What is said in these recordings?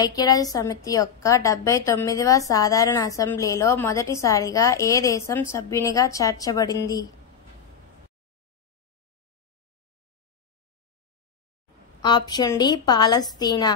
ఐక్యరాజ్య సమితి యొక్క 79వ సాధారణ అసెంబ్లీలో మొదటిసారిగా ఏ దేశం సభ్యునిగా చేర్చబడింది? ఆప్షన్ డి పాలస్తీనా.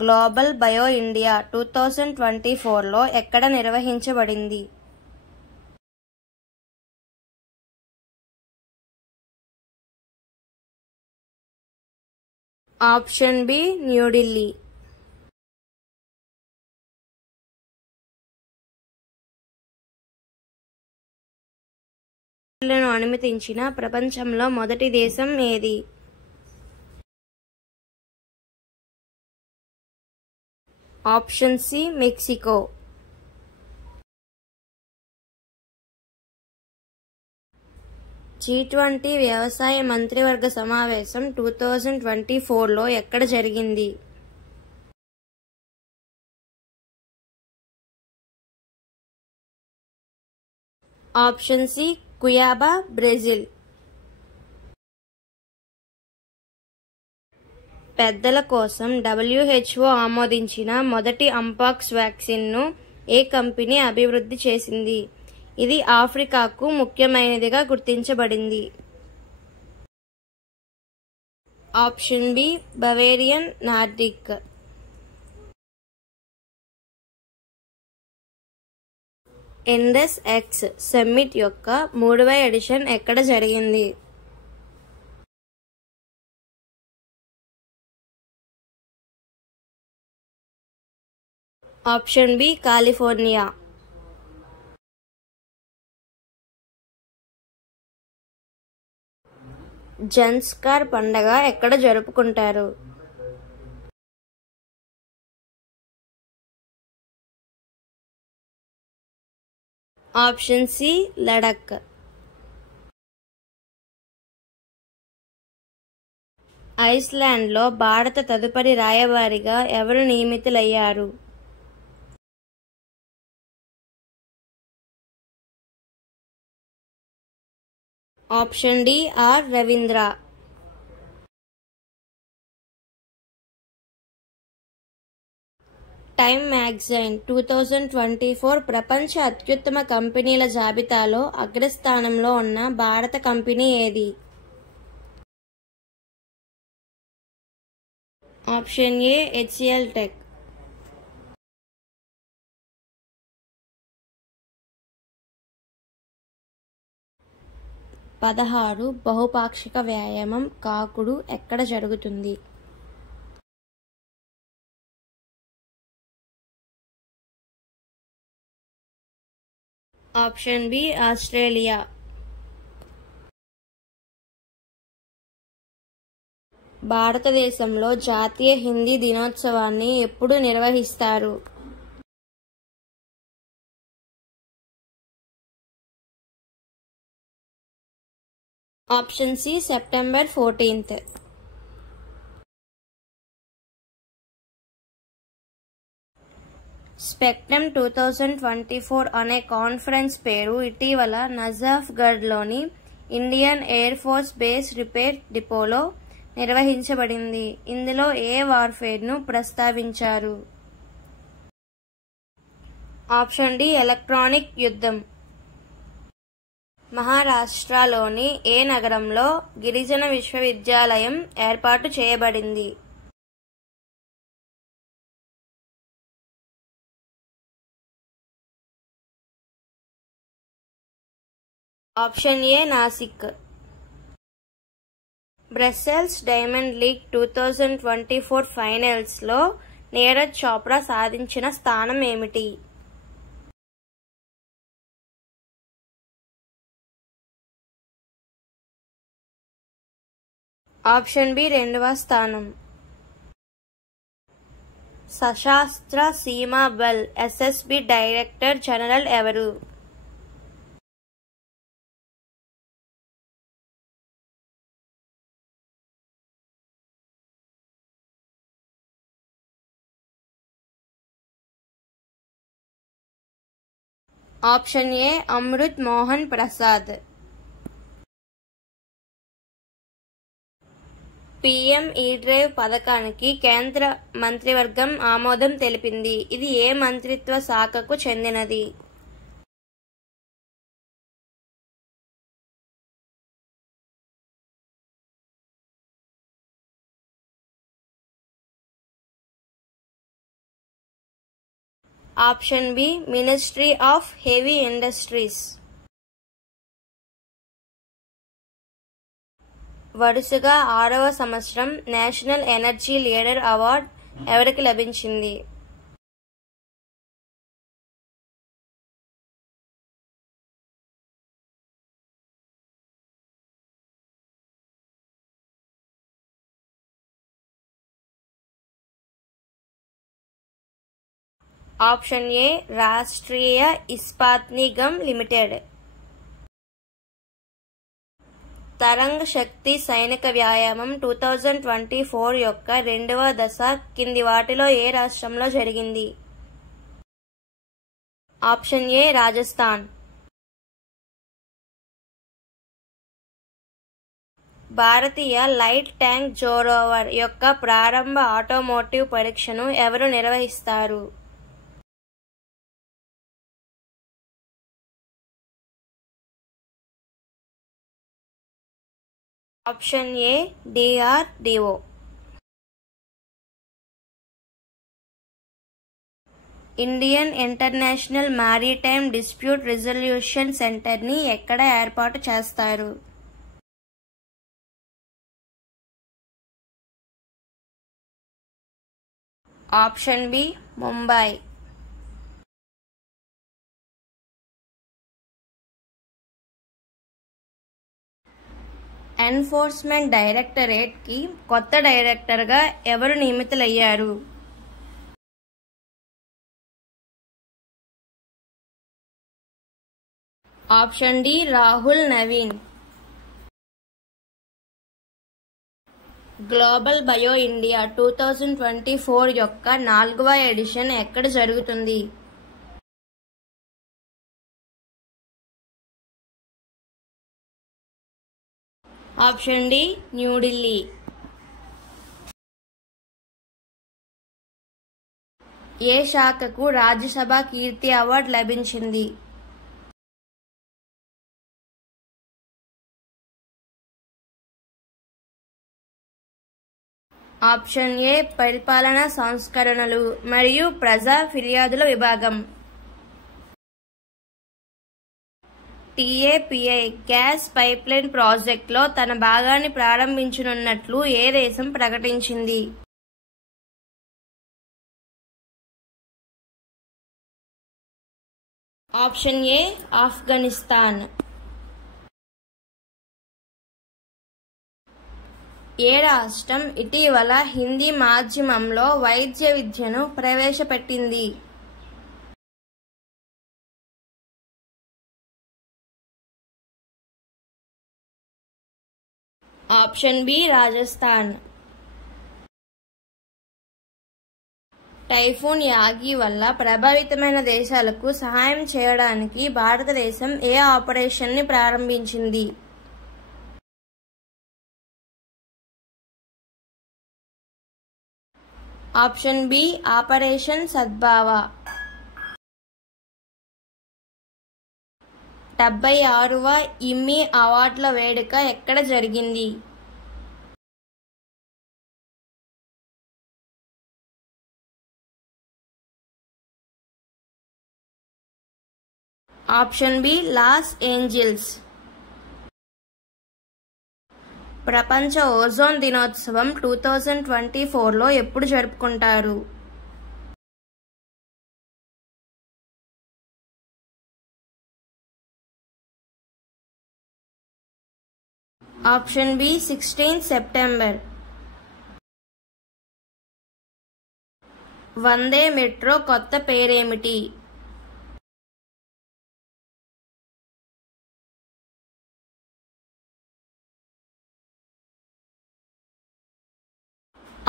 గ్లోబల్ బయో ఇండియా 2024లో ఎక్కడ నిర్వహించబడింది? Option B New Delhi. లను అనుమతించిన ప్రపంచంలో మొదటి దేశం ఏది? Option C Mexico. G20 వ్యవసాయ మంత్రివర్గ సమావేశం 2024లో ఎక్కడ జరిగింది? Option C Cuiaba, Brazil. పెద్దల కోసం WHO ఆమోదించిన మొదటి అంపాక్స్ వ్యాక్సిన్ను ఏ కంపెనీ అభివృద్ధి చేసింది? ఇది ఆఫ్రికాకు ముఖ్యమైనదిగా గుర్తించబడింది. Option B Bavarian Nordic. Indus X summit యొక్క 3వ ఎడిషన్ ఎక్కడ జరిగింది? Option B California. జన్స్కార్ పండుగ ఎక్కడ జరుపుకుంటారు? Option C Ladakh. ఐస్లాండ్లో భారత తదుపరి రాయబారిగా ఎవరు నియమితులయ్యారు? Option D R Ravindra. Time magazine 2024 ప్రపంచ అత్యుత్తమ కంపెనీల జాబితాలో అగ్రస్థానంలో ఉన్న భారత కంపెనీ ఏది? Option A HCL tech. పదహారు బహుపాక్షిక వ్యాయామం కాకుడు ఎక్కడ జరుగుతుంది? Option B Australia. భారతదేశంలో జాతీయ హిందీ దినోత్సవాన్ని ఎప్పుడు నిర్వహిస్తారు? Option C September 14. స్పెక్ట్రమ్ 2024 అనే కాన్ఫరెన్స్ పేరు ఇటీవల నజాఫ్గఢ్లోని Indian Air Force base repair డిపోలో నిర్వహించబడింది. ఇందులో ఏ వార్ఫేర్ను ప్రస్తావించారు? ఆప్షన్ డి ఎలక్ట్రానిక్ యుద్ధం. మహారాష్ట్రలోని ఏ నగరంలో గిరిజన విశ్వవిద్యాలయం ఏర్పాటు చేయబడింది? Option A Nashik. Brussels Diamond League 2024 ఫైనల్స్లో నీరజ్ చోప్రా సాధించిన స్థానం ఏమిటి? ఆప్షన్ బి 2వ స్థానం. Sashastra Seema Bal SSB director general ఎవరు? Option A Amrit Mohan Prasad. PM E Drive పథకానికి కేంద్ర మంత్రివర్గం ఆమోదం తెలిపింది. ఇది ఏ మంత్రిత్వ శాఖకు చెందినది? Option B ministry of heavy industries. వరుసగా 6వ సంవత్సరం నేషనల్ ఎనర్జీ లీడర్ అవార్డు ఎవరికి లభించింది? Option A Rashtriya Ispat Nigam limited. Tarang Shakti సైనిక వ్యాయామం 2024 యొక్క 2వ దశ కింది వాటిలో ఏ రాష్ట్రంలో జరిగింది? Option A Rajasthan. భారతీయ లైట్ ట్యాంక్ జోరోవర్ యొక్క ప్రారంభ ఆటోమోటివ్ పరీక్షను ఎవరు నిర్వహిస్తారు? Option A DRDO. Indian International Maritime Dispute Resolution సెంటర్ని ఎక్కడ ఏర్పాటు చేస్తారు? Option B Mumbai. Enforcement directorate కి కొత్త డైరెక్టర్గా ఎవరు నియమితులయ్యారు? Option D Rahul Naveen. Global bio India 2024 యొక్క 4వ ఎడిషన్ ఎక్కడ జరుగుతుంది? Option D New Delhi. ఏ శాఖకు రాజ్యసభ కీర్తి అవార్డు లభించింది? ఆప్షన్ ఏ పరిపాలనా సంస్కరణలు మరియు ప్రజా ఫిర్యాదుల విభాగం. టీఏపీఐ గ్యాస్ పైప్లైన్ ప్రాజెక్టులో తన భాగాన్ని ప్రారంభించనున్నట్లు ఏ దేశం ప్రకటించింది? Option A Afghanistan. ఏ రాష్ట్రం ఇటీవల హిందీ మాధ్యమంలో వైద్య విద్యను ప్రవేశపెట్టింది? Option B Rajasthan. Typhoon Yagi వల్ల ప్రభావితమైన దేశాలకు సహాయం చేయడానికి భారతదేశం ఏ ఆపరేషన్ని ప్రారంభించింది? Option B operation Sadbhav. 76వ ఇమ్మీ అవార్డుల వేడుక ఎక్కడ జరిగింది? Option B Los Angeles. ప్రపంచ ఓజోన్ దినోత్సవం 2024లో ఎప్పుడు జరుపుకుంటారు? Option B 16 September. Vande metro కొత్త పేరేమిటి?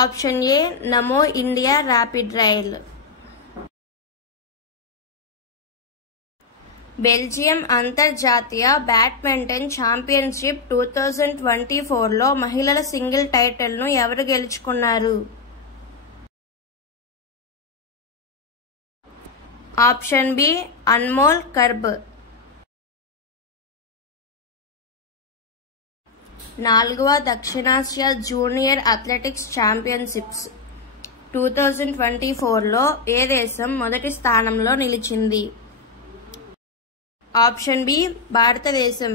Option A Namo India rapid rail. Belgium అంతర్జాతీయ బ్యాడ్మింటన్ ఛాంపియన్షిప్ 2024లో మహిళల సింగిల్ టైటిల్ను ఎవరు గెలుచుకున్నారు? Option B Anmol Kharb. 4వ దక్షిణాసియా జూనియర్ అథ్లెటిక్స్ ఛాంపియన్షిప్స్ 2024లో ఏ దేశం మొదటి స్థానంలో నిలిచింది? ఆప్షన్ బి భారతదేశం.